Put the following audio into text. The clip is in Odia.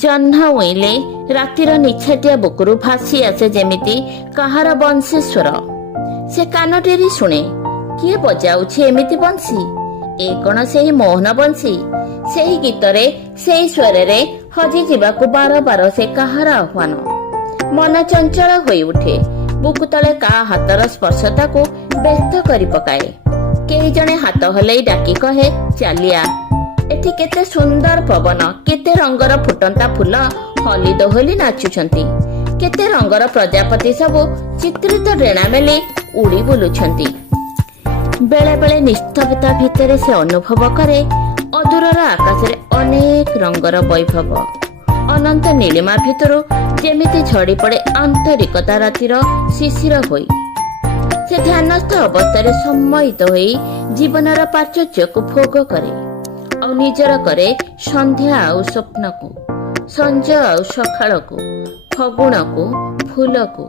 ଜହ୍ନ ଉଇଁଲେ ରାତିର ନିଛାଟିଆ ବୁକୁରୁ ଭାସି ଆସେ ଯେମିତି କାହାର ବଂଶୀ ସ୍ୱର। ସେ କାନ ଡେରି ଶୁଣେ, କିଏ ବଜାଉଛି ଏମିତି ବଂଶୀ? ଏ କଣ ସେହି ମୋହନ ବଂଶୀ? ସେହି ଗୀତରେ ସେହି ସ୍ୱରରେ ହଜି ଯିବାକୁ ବାର ବାର ସେ କାହାର ଆହ୍ୱାନ। ମନ ଚଞ୍ଚଳ ହୋଇ ଉଠେ। ବୁକୁ ତଳେ କାହା ହାତର ସ୍ପର୍ଶ ତାକୁ ବ୍ୟସ୍ତ କରି ପକାଏ। କେହି ଜଣେ ହାତ ହଲେଇ ଡାକି କହେ, ଚାଲିଆ। ଏଠି କେତେ ସୁନ୍ଦର ପବନ, କେତେ ରଙ୍ଗର ଫୁଟନ୍ତା ଫୁଲ ହଲି ଦୋହଲି ନାଚୁଛନ୍ତି। କେତେ ରଙ୍ଗର ପ୍ରଜାପତି ସବୁ ଚିତ୍ରିତ ଡେଣା ମେଲି ଉଡି ବୁଲୁଛନ୍ତି। ବେଳେ ବେଳେ ନିସ୍ତବ୍ଧତା ଭିତରେ ସେ ଅନୁଭବ କରେ ଅଦୂରର ଆକାଶରେ ଅନେକ ରଙ୍ଗର ବୈଭବ। ଅନନ୍ତ ନୀଳିମା ଭିତରୁ ଯେମିତି ଝଡ଼ି ପଡ଼େ ଆନ୍ତରିକତା ରାତିର ଶିଶିର ହୋଇ। ସେ ଧ୍ୟାନସ୍ଥ ଅବସ୍ଥାରେ ସମ୍ମୋହିତ ହୋଇ ଜୀବନର ପ୍ରାଚୁର୍ଯ୍ୟକୁ ଭୋଗ କରେ ଆଉ ନିଜର କରେ ସନ୍ଧ୍ୟା ଆଉ ସ୍ୱପ୍ନକୁ, ସଞ୍ଜ ଆଉ ସକାଳକୁ, ଫଗୁଣକୁ, ଫୁଲକୁ।